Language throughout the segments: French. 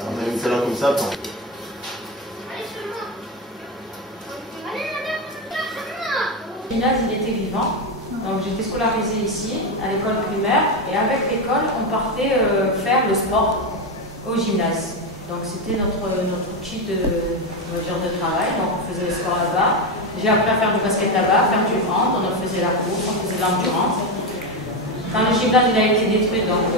On a une salade comme ça, attends. Le gymnase, il était vivant. Donc j'étais scolarisée ici, à l'école primaire, et avec l'école, on partait faire le sport au gymnase. Donc c'était notre outil de travail, donc on faisait le sport là-bas. J'ai appris à faire du basket là-bas, faire du hand, on faisait la course, on faisait de l'endurance. Quand le gymnase il a été détruit, donc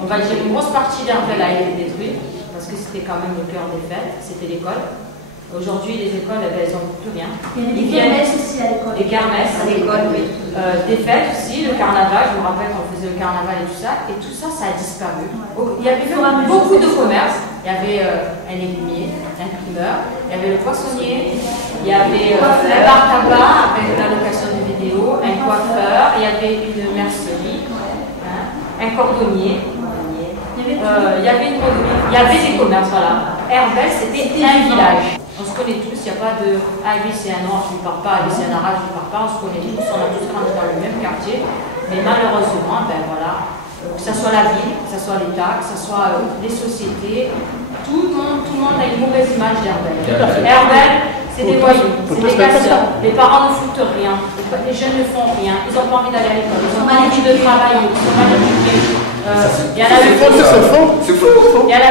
on va dire une grosse partie d'Herbel a été détruite, parce que c'était quand même le cœur des fêtes, c'était l'école. Aujourd'hui, les écoles, elles n'ont plus rien. Il y a des kermesses aussi à l'école. Les kermesses à l'école, oui. Des fêtes aussi, le carnaval, je me rappelle qu'on faisait le carnaval et tout ça a disparu. Il y avait beaucoup de commerces. Il y avait un légumier, un primeur, il y avait le poissonnier, il y avait un bar tabac avec la location de vidéos, un coiffeur, il y avait une mercerie, un cordonnier. Il y avait des commerces, voilà. Herbel, c'était un village. On se connaît tous, il n'y a pas de « Ah, lui c'est un noir, je ne lui parle pas, lui c'est un arabe, je ne lui parle pas », on se connaît tous, on a tous grandi dans le même quartier. Mais malheureusement, ben voilà, que ce soit la ville, que ce soit l'État, que ce soit les sociétés, tout le monde a une mauvaise image d'Herbel. Herbel, c'est des voyous, c'est des casseurs. Les parents ne foutent rien, les jeunes ne font rien, ils n'ont pas envie d'aller à l'école, ils n'ont pas envie de travailler, ils ne sont pas éduqués. Il y en a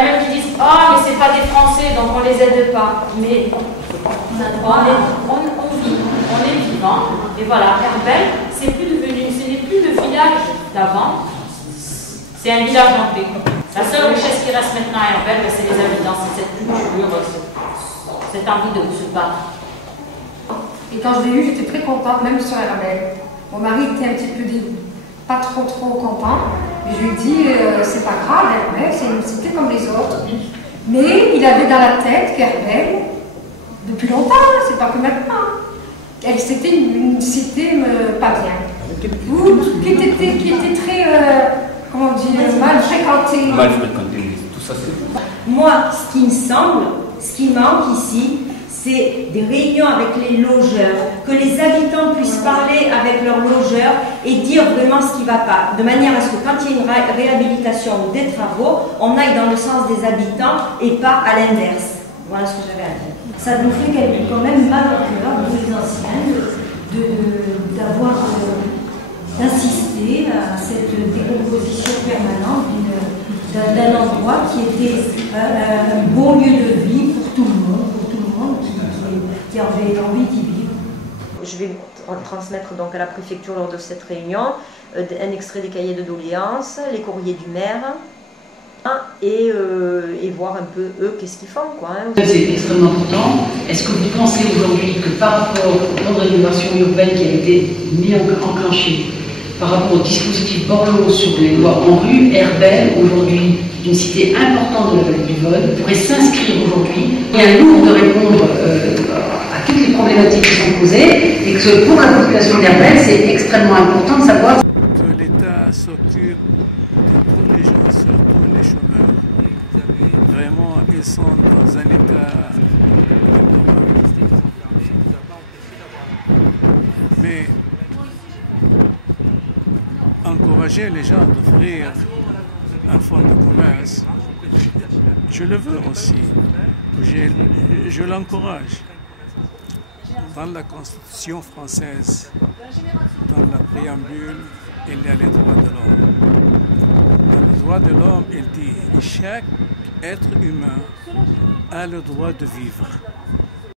même qui disent « Oh, mais c'est pas des Français, donc on les aide pas. » Mais on vit, on est vivant. Et voilà, Herbel, ce n'est plus le village d'avant, c'est un village en paix. La seule richesse qui reste maintenant à Herbel, c'est les habitants, c'est cette culture, cette envie de se battre. Et quand je l'ai eu, j'étais très contente, même sur Herbel. Mon mari était un petit peu pas trop content. Je lui ai dit, c'est pas grave, Herbel, c'était comme les autres. Mais il avait dans la tête qu'Herbel, depuis longtemps, c'est pas que maintenant, c'était une cité pas bien. Qui était très, comment dire, mal fréquentée. Mal fréquentée, tout ça c'est... Moi, ce qui me semble, ce qui manque ici, c'est des réunions avec les logeurs, que les habitants puissent parler avec leurs logeurs et dire vraiment ce qui ne va pas, de manière à ce que quand il y a une réhabilitation ou des travaux, on aille dans le sens des habitants et pas à l'inverse. Voilà ce que j'avais à dire. Ça nous fait quand même mal au cœur, nous les anciens, d'avoir insisté à cette décomposition permanente d'un endroit qui était un beau lieu de vie pour tout le monde, qui avait envie d'y vivre. Je vais transmettre donc à la préfecture lors de cette réunion un extrait des cahiers de doléances, les courriers du maire et voir un peu eux qu'est-ce qu'ils font, quoi. C'est extrêmement important. Est-ce que vous pensez aujourd'hui que par rapport au plan de rénovation urbaine qui a été enclenché, par rapport au dispositif Borloo sur les lois en rue, Herbel, aujourd'hui une cité importante de la vallée du Vosne, pourrait s'inscrire aujourd'hui. Il y a lourd de répondre à toutes les problématiques qui sont posées et que pour la population d'Herbel, c'est extrêmement important de savoir que l'État s'occupe de tous les gens, surtout les chômeurs. Vraiment, ils sont dans un état mais encourager les gens à d'ouvrir un fonds de commerce, je le veux aussi, je l'encourage. Dans la Constitution française, dans la préambule, il y a les droits de l'homme. Dans les droits de l'homme, il dit « Chaque être humain a le droit de vivre ».